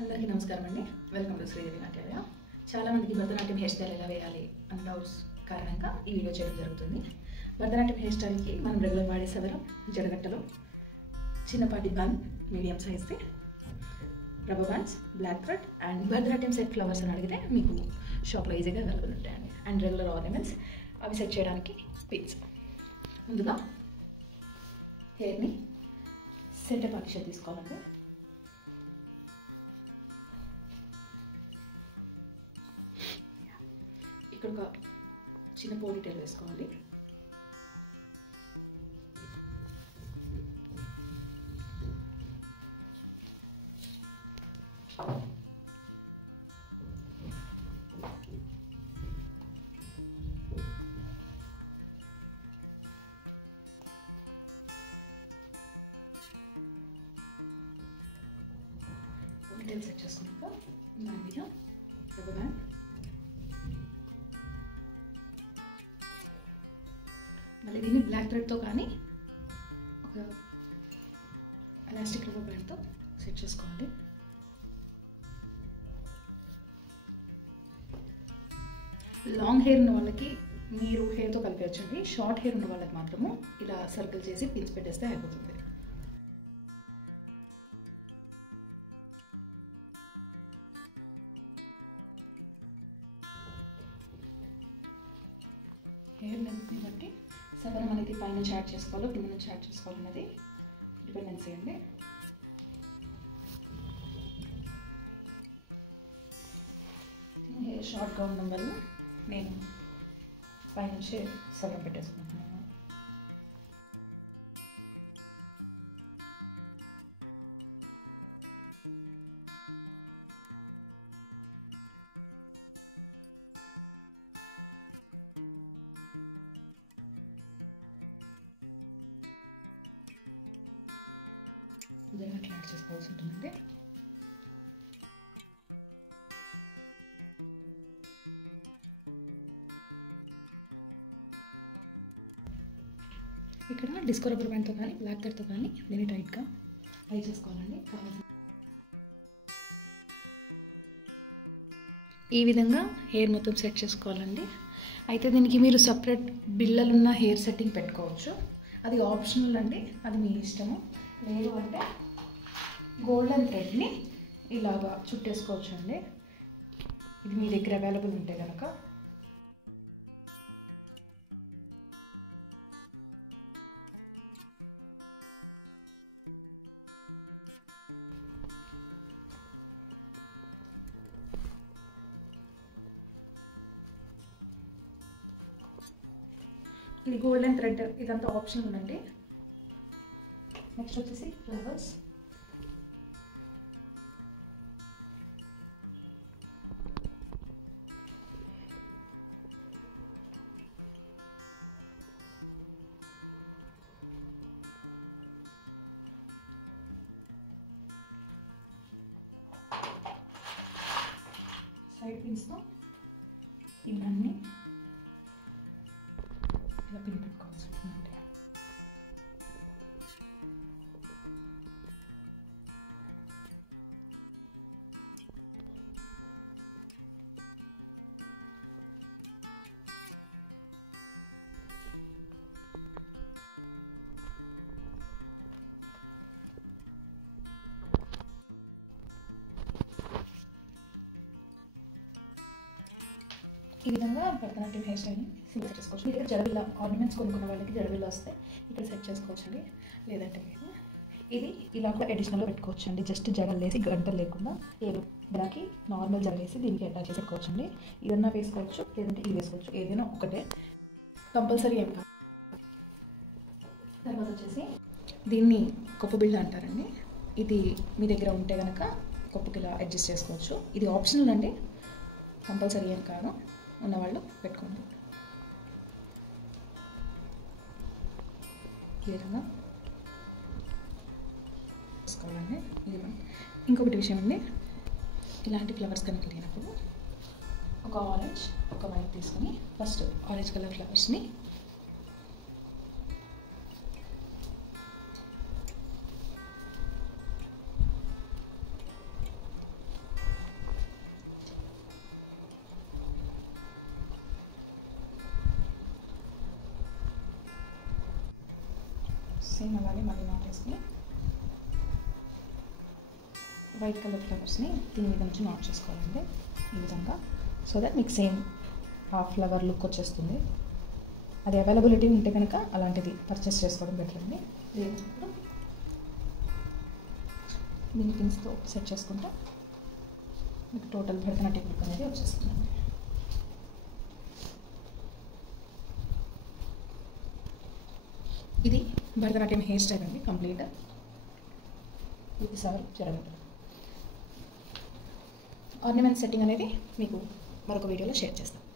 అందరికీ నమస్కారం అండి. Welcome to Sridevi నాట్యాలయ. చాలామందికి భరతనాట్యం హెయిర్ స్టైల్ ఎలా వేయాలి అన్న డౌట్స్ కారణంగా ఈ వీడియో చేయడం జరుగుతుంది. భరతనాట్యం హెయిర్ స్టైల్కి మనం రెగ్యులర్ వాడే సవరం, జడగట్టలు, చిన్నపాటి బన్, మీడియం సైజ్ది, rubber bands, black thread and Bharatanatyam set flowers అని అడిగితే మీకు షాప్లో ఈజీగా అవైలబుల్ ఉంటాయండి. అండ్ రెగ్యులర్ ఆర్నమెంట్స్ అవి సెట్ చేయడానికి పిన్స్. ముందుగా హెయిర్ని సెంటర్ పార్టిషన్ తీసుకోవాలండి. ఇక్కడ ఒక చిన్న పోనీటైల్ వేసుకోవాలి. పోనీటైల్ సెట్ చేసుకున్నాక దాని మీద రబ్బర్ బ్యాండ్, మళ్ళీ దీన్ని బ్లాక్ థ్రెడ్తో కానీ ఒక ఎలాస్టిక్ రబ్బర్ బ్యాండ్తో సెట్ చేసుకోవాలి. లాంగ్ హెయిర్ ఉన్న వాళ్ళకి మీరు హెయిర్తో కలిపేయచ్చండి. షార్ట్ హెయిర్ ఉన్న వాళ్ళకి మాత్రము ఇలా సర్కిల్ చేసి పిన్స్ పెట్టేస్తే అయిపోతుంది. హెయిర్ లెంత్ని బట్టి సవరం అనేది పైన యాడ్ చేసుకోవాలో కింద నుంచి యాడ్ చేసుకోవాలన్నది డిపెండెన్సీ అండి. హెయిర్ షార్ట్గా ఉండడం వల్ల నేను పైనుంచి సవరం పెట్టేసుకుంటున్నాను. అట్లా యాడ్ చేసుకోవాల్సి ఉంటుందండి. ఇక్కడ డిస్కో రబ్బర్ బ్యాండ్తో కానీ బ్లాక్ థ్రెడ్తో కానీ దీన్ని టైట్గా టై చేసుకోవాలండి. ఈ విధంగా హెయిర్ మొత్తం సెట్ చేసుకోవాలండి. అయితే దీనికి మీరు సపరేట్ బిళ్ళలున్న హెయిర్ సెట్టింగ్ పెట్టుకోవచ్చు. అది ఆప్షనల్ అండి, అది మీ ఇష్టము. లేదు అంటే గోల్డెన్ థ్రెడ్ని ఇలాగా చుట్టేసుకోవచ్చు అండి. ఇది మీ దగ్గర అవైలబుల్ ఉంటే కనుక. ఇది గోల్డెన్ థ్రెడ్, ఇదంతా ఆప్షన్ ఉందండి. నెక్స్ట్ వచ్చేసి ఫ్లవర్స్. సైడ్ పిన్స్తో ఇవన్నీ ఇలా పిన్ పెట్టుకోవాల్సి ఉంటుందండి. ఈ విధంగా భరతనాట్యం హెయిర్ స్టైల్ని సింపుల్ చేసుకోవచ్చు. మీ దగ్గర జడబిల్ల ఆర్నమెంట్స్ కొనుక్కున్న వాళ్ళకి జడబిల్ల వస్తే ఇక్కడ సెట్ చేసుకోవచ్చు అండి. లేదంటే మీరు ఇది ఇలా కూడా అడిషనల్గా పెట్టుకోవచ్చు అండి. జస్ట్ జడలు వేసి గంటలు లేకుండా ఏదో దానికి నార్మల్ జడ వేసి దీనికి అటాచ్ చేసి పెట్టుకోవచ్చు అండి. ఇదన్నా వేసుకోవచ్చు, లేదంటే ఇది వేసుకోవచ్చు. ఏదైనా ఒకటే, కంపల్సరీ ఏం కాదు. తర్వాత వచ్చేసి దీన్ని కొప్పు బిళ్ళ అంటారండి. ఇది మీ దగ్గర ఉంటే కనుక కొప్పుకి ఇలా అడ్జస్ట్ చేసుకోవచ్చు. ఇది ఆప్షనల్ అండి, కంపల్సరీ ఏం కాదు. ఉన్నవాళ్ళు పెట్టుకోండి. ఈ విధంగా తీసుకోవాలండి. ఇది ఇంకొకటి విషయం అండి, ఇలాంటి ఫ్లవర్స్ కనుక లేనప్పుడు ఒక ఆరెంజ్, ఒక వైట్ తీసుకొని ఫస్ట్ ఆరెంజ్ కలర్ ఫ్లవర్స్ని సేమ్ అలాగే మళ్ళీ నాట్ వేసుకుని వైట్ కలర్ ఫ్లవర్స్ని దీని మీద నుంచి నాట్ చేసుకోవాలండి ఈ విధంగా. సో దట్ మీకు సేమ్ హాఫ్ ఫ్లవర్ లుక్ వచ్చేస్తుంది. అది అవైలబిలిటీ ఉంటే కనుక అలాంటిది పర్చేస్ చేసుకోవడం బెటర్ అండి. ఇప్పుడు దీన్ని పిన్స్తో సెట్ చేసుకుంటే మీకు టోటల్ భరతనాట్యం లుక్ అనేది వచ్చేస్తుంది. ఇది భరతనాట్యం హెయిర్ స్టైల్ అండి కంప్లీట్ విత్ సవర్ జడగంటలు. ఆర్నమెంట్ సెట్టింగ్ అనేది మీకు మరొక వీడియోలో షేర్ చేస్తాను.